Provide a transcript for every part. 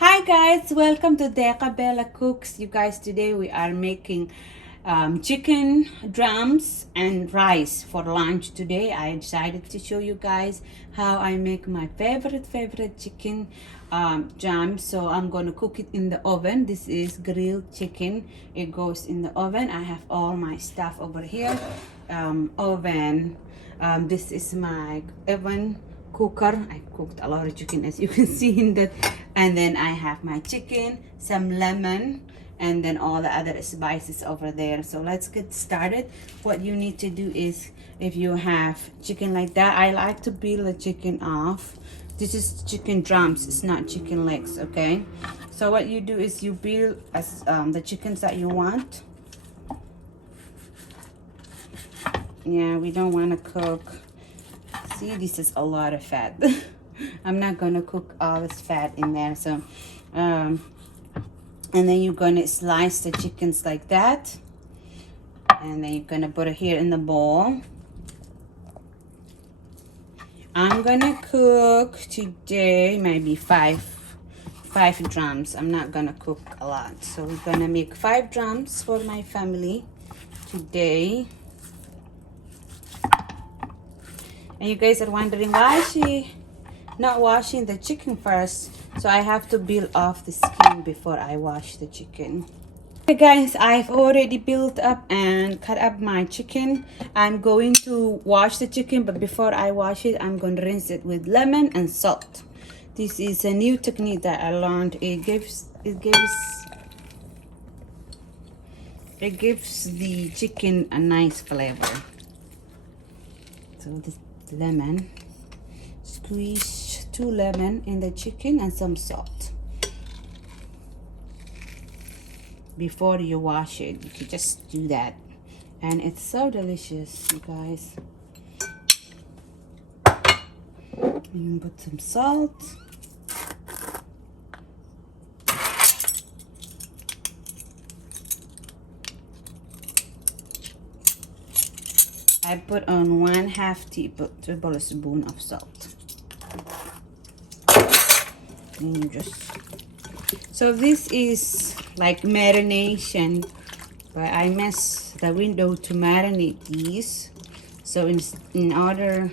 Hi guys, welcome to Deca Bella Cooks. You guys, today we are making chicken drums and rice for lunch. Today I decided to show you guys how I make my favorite chicken drums. So I'm gonna cook it in the oven. This is grilled chicken. It goes in the oven. I have all my stuff over here. Oven. This is my oven cooker. I cooked a lot of chicken, as you can see in that. And then I have my chicken, some lemon, and then all the other spices over there. So let's get started. What you need to do is, if you have chicken like that, I like to peel the chicken off. This is chicken drums, it's not chicken legs, okay? So what you do is you peel as the chickens that you want. Yeah, we don't want to cook. See, this is a lot of fat. I'm not gonna cook all this fat in there. So and then you're gonna slice the chickens like that, and then you're gonna put it here in the bowl. I'm gonna cook today maybe five drums. I'm not gonna cook a lot, so we're gonna make 5 drums for my family today. And you guys are wondering why she not washing the chicken first. So I have to peel off the skin before I wash the chicken. Okay guys, I've already peeled up and cut up my chicken. I'm going to wash the chicken, but before I wash it, I'm going to rinse it with lemon and salt. This is a new technique that I learned. It gives the chicken a nice flavor. So this lemon, squeeze 2 lemon in the chicken and some salt. Before you wash it, you can just do that, and it's so delicious, you guys. You put some salt. I put on 1/2 tablespoon of salt. And you just, so this is like marination, but I mess the window to marinate these. So in order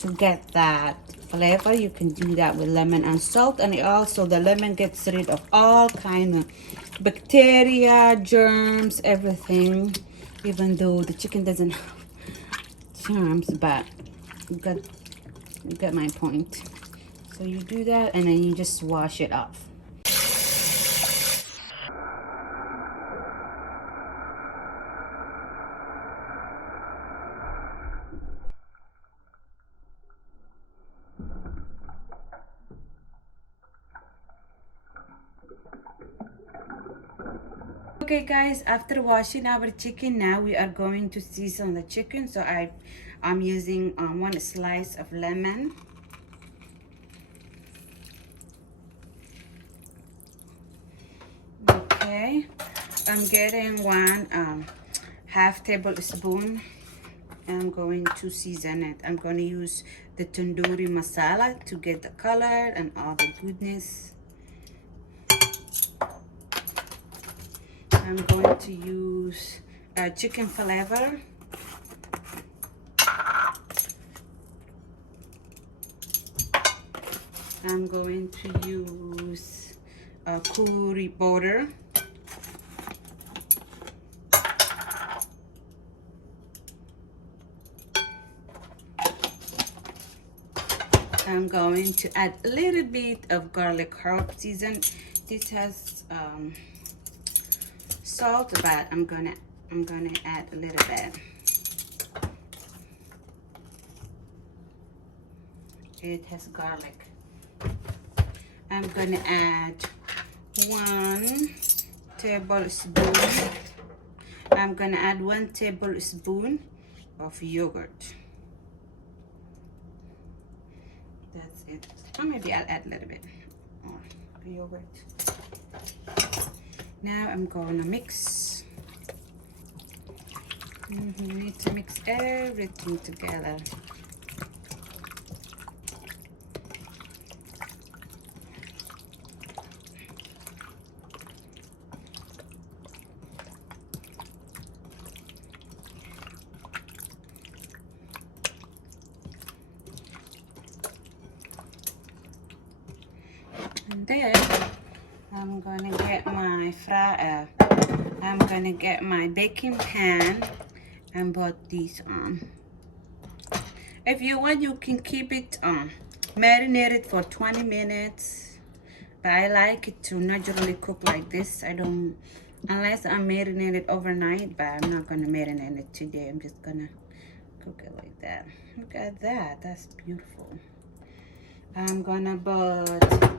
to get that flavor, you can do that with lemon and salt. And also the lemon gets rid of all kind of bacteria, germs, everything. Even though the chicken doesn't have germs, but you got my point. So you do that, and then you just wash it off. Okay guys, after washing our chicken, now we are going to season the chicken. So I'm using 1 slice of lemon. Okay, I'm getting 1/2 tablespoon. I'm going to season it. I'm going to use the tandoori masala to get the color and all the goodness. I'm going to use chicken flavor. I'm going to use curry powder. I'm going to add a little bit of garlic herb season. This has salt, but I'm gonna add a little bit. It has garlic. I'm gonna add 1 tablespoon. I'm gonna add 1 tablespoon of yogurt. That's it. Or maybe I'll add a little bit more yogurt. Now I'm gonna mix. Need to mix everything together. And then I'm gonna get my I'm gonna get my baking pan and put these on. If you want, you can keep it marinated for 20 minutes. But I like it to naturally cook like this. I don't, unless I'm marinated overnight, but I'm not gonna marinate it today. I'm just gonna cook it like that. Look at that, that's beautiful. I'm gonna put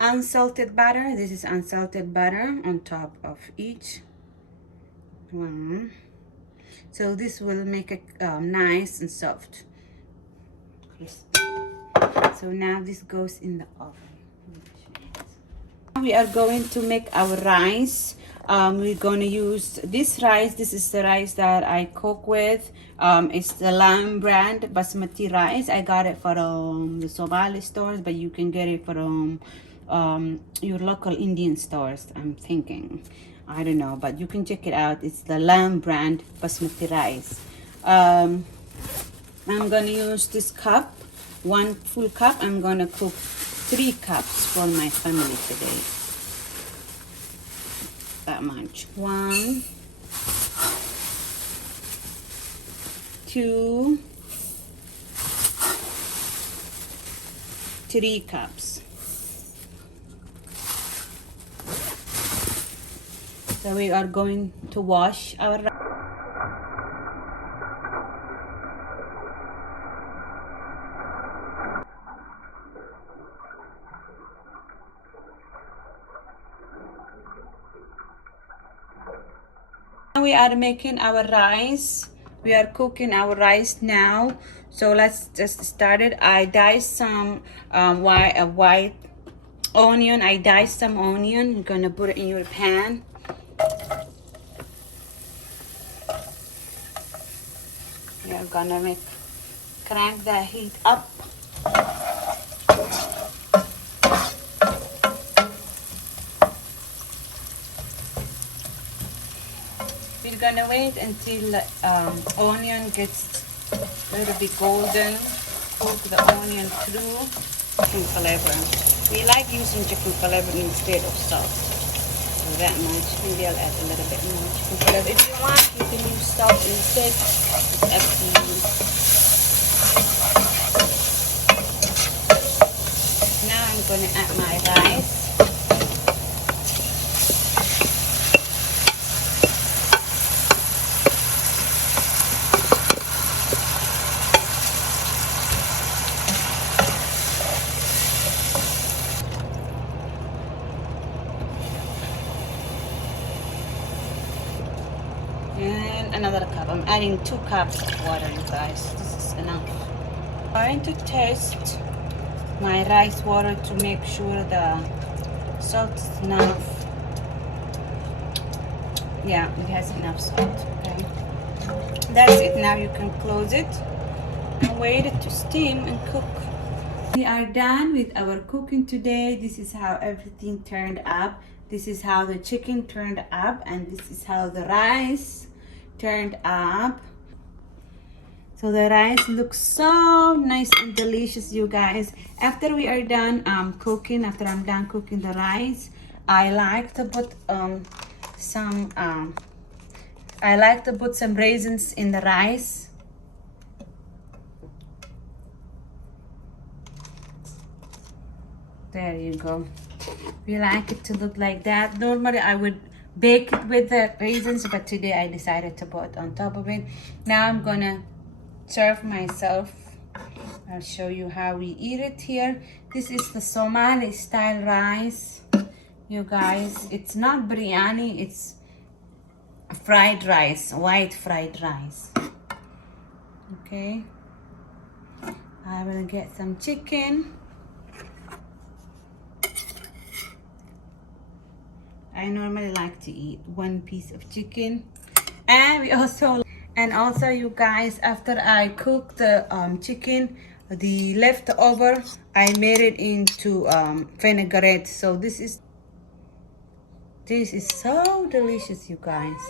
unsalted butter. This is unsalted butter on top of each one. So this will make it nice and soft. Crispy. So now this goes in the oven. We are going to make our rice. We're going to use this rice. This is the rice that I cook with. It's the lamb brand basmati rice. I got it from the Somali stores, but you can get it from your local Indian stores, I'm thinking. I don't know, but you can check it out. It's the lamb brand basmati rice. I'm going to use this cup, 1 full cup. I'm going to cook 3 cups for my family today. That much. 1, 2, 3 cups. So we are going to wash our rice. We are making our rice. We are cooking our rice now. So let's just start it. I diced some white onion. I diced some onion. You're gonna put it in your pan. You're gonna crank the heat up. We're gonna wait until onion gets a little bit golden. Cook the onion through. Chicken flavor. We like using chicken flavor instead of salt. So that much. Maybe I'll add a little bit more chicken flavor. If you want, you can use salt instead. It's up to you. Now I'm gonna add my rice. And another cup. I'm adding 2 cups of water, you guys. This is enough. I'm going to taste my rice water to make sure the salt is enough. Yeah, it has enough salt. Okay, that's it. Now you can close it and wait it to steam and cook. We are done with our cooking today. This is how everything turned up. This is how the chicken turned up, and this is how the rice turned up. So the rice looks so nice and delicious, you guys. After we are done cooking, after I'm done cooking the rice, I like to put some raisins in the rice. There you go. We like it to look like that. Normally I would bake it with the raisins, but today I decided to put on top of it. Now I'm gonna serve myself. I'll show you how we eat it here. This is the Somali style rice, you guys. It's not biryani, it's fried rice, white fried rice. Okay, I will get some chicken. I normally like to eat 1 piece of chicken, and also you guys, after I cook the chicken, the leftover I made it into vinaigrette. So this is so delicious, you guys.